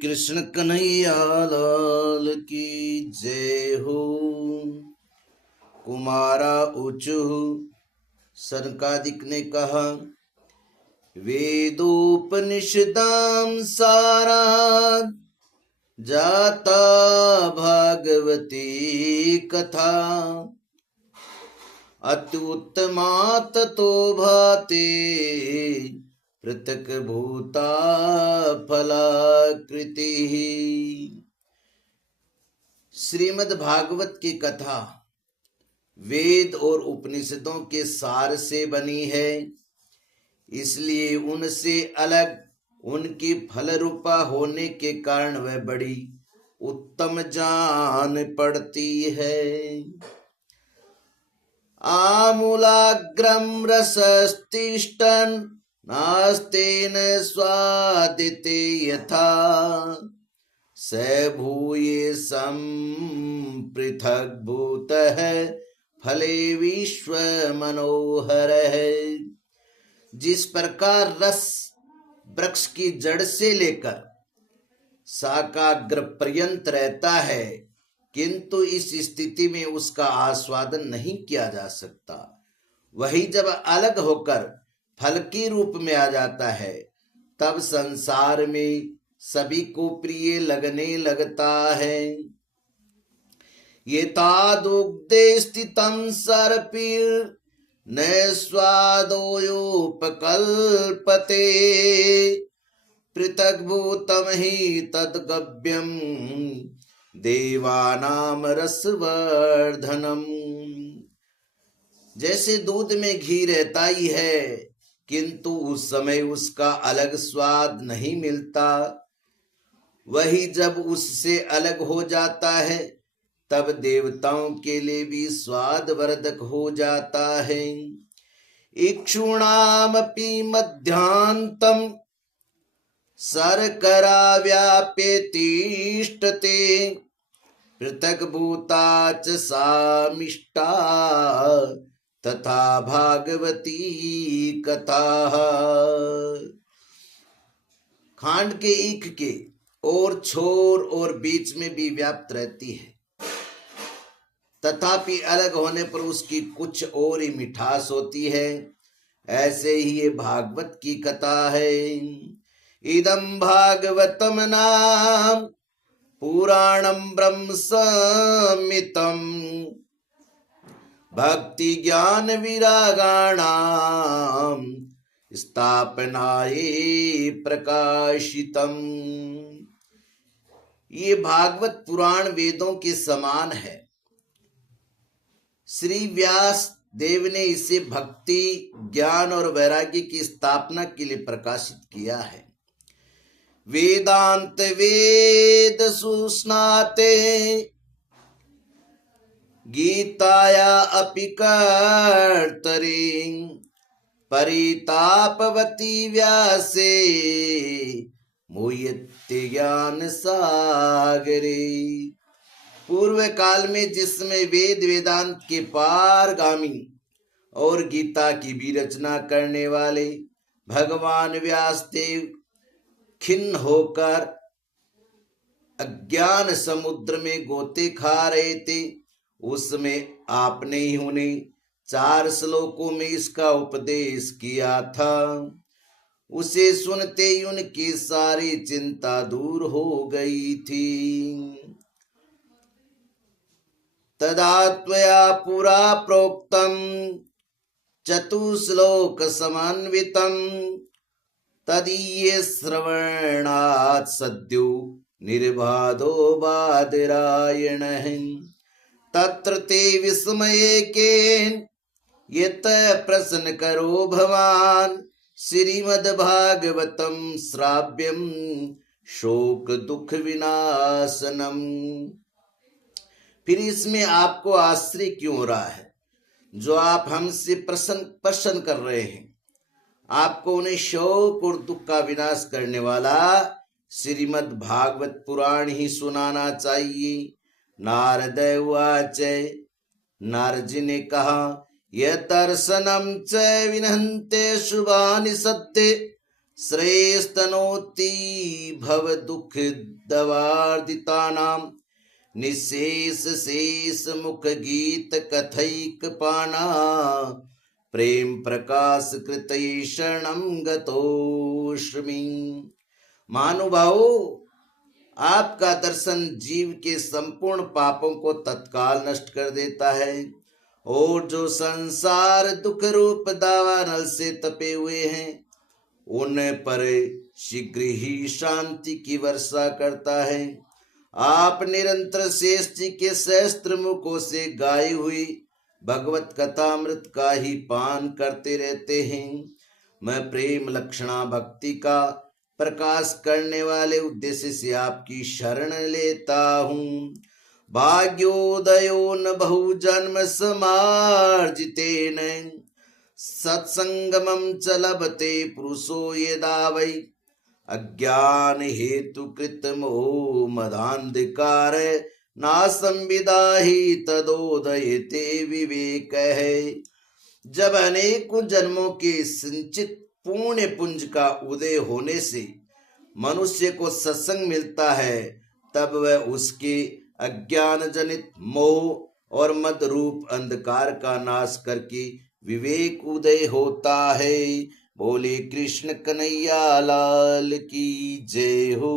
कृष्ण कन्हैया लाल की जय हो। कुमारा ऊचु सनकादिक ने कहा, वेदोपनिषदाम सारा जाता भागवती कथा, अत्युत्तमा ततो भाते पृथक भूता फलाकृति। श्रीमद् भागवत की कथा वेद और उपनिषदों के सार से बनी है, इसलिए उनसे अलग उनकी फल रूपा होने के कारण वह बड़ी उत्तम जान पड़ती है। आमूलाग्रम रसस्तिष्ठन् नास्तेन स्वादिते यथा, स भूयेषं पृथग्भूतः फले विश्व मनोहरः। जिस प्रकार रस वृक्ष की जड़ से लेकर शाकाग्र पर्यंत रहता है, किंतु इस स्थिति में उसका आस्वादन नहीं किया जा सकता, वही जब अलग होकर फल के रूप में आ जाता है, तब संसार में सभी को प्रिय लगने लगता है। ये तादुग्धे स्थितं सर्पिर् न स्वादोयोपकल्पते, पृथग्भूतं हि तद्गव्यं देवानाम रसवर्धनम। जैसे दूध में घी रहता ही है, किंतु उस समय उसका अलग स्वाद नहीं मिलता, वही जब उससे अलग हो जाता है, तब देवताओं के लिए भी स्वादवर्धक हो जाता है। इक्षुणामपि मध्यांतम शर्करा व्याप्यतिष्ठते, पृथग्भूता च सामिष्टा तथा भागवती कथा। खांड के ईख के और छोर और बीच में भी व्याप्त रहती है, तथापि अलग होने पर उसकी कुछ और ही मिठास होती है। ऐसे ही ये भागवत की कथा है। इदं भागवतम नाम पुराणं ब्रह्म संहितं, भक्ति ज्ञान विरागाणाम स्थापनाये प्रकाशितम। ये भागवत पुराण वेदों के समान है। श्री व्यास देव ने इसे भक्ति ज्ञान और वैराग्य की स्थापना के लिए प्रकाशित किया है। वेदांत वेद सुस्नाते गीताया अपि कर्तरे, परितापवती व्यासे मुह्यते ज्ञान सागरे। पूर्व काल में जिसमें वेद वेदांत के पारगामी और गीता की भी रचना करने वाले भगवान व्यासदेव खिन्न होकर अज्ञान समुद्र में गोते खा रहे थे, उसमें आपने ही उन्हें 4 श्लोकों में इसका उपदेश किया था। उसे सुनते ही उनकी सारी चिंता दूर हो गई थी। तदा त्वया पुरा प्रोक्तम चतुश्लोक समन्वितम, तदीये श्रवणात् सद्यो निर्बाधो बादरायणः। तत्र ते विस्मयेकेन यत प्रश्न करो भवान, श्रीमद्भागवतम श्राव्यम शोक दुख विनाशनम। फिर इसमें आपको आश्चर्य क्यों हो रहा है? जो आप हमसे प्रश्न कर रहे हैं, आपको उन्हें शोक और दुख का विनाश करने वाला श्रीमद् भागवत पुराण ही सुनाना चाहिए। नारद उवाच, नारद जी ने कहा, यतर्सनं च विनहन्ते शुभानि सत्ते, श्रेयस्तनोति भव दुख दवार्दितानाम निशेष शेष मुख गीत कथैक पाना प्रेम प्रकाश कृतै शरणम गतोऽस्मि। महानुभावों, आपका दर्शन जीव के संपूर्ण पापों को तत्काल नष्ट कर देता है और जो संसार दुख रूप दावानल से तपे हुए हैं उन पर शीघ्र ही शांति की वर्षा करता है। आप निरंतर शेष जी के सहस्त्र मुखों से गाई हुई भगवत कथामृत का ही पान करते रहते हैं। मैं प्रेम लक्षणा भक्ति का प्रकाश करने वाले उद्देश्य से आपकी शरण लेता हूँ। भाग्योदयो न बहुजन्म समार्जितेन सत्संगमं च लभते पुरुषो यदा वै अज्ञान हेतु कृत मोह मदान्धकार नासं विदाहि तदोदयते विवेक है। जब अनेकों जन्मों के संचित पुण्य पुंज का उदय होने से मनुष्य को सत्संग मिलता है तब वह उसके अज्ञान जनित मोह और मद रूप अंधकार का नाश करके विवेक उदय होता है। बोले कृष्ण कन्हैया लाल की जय हो।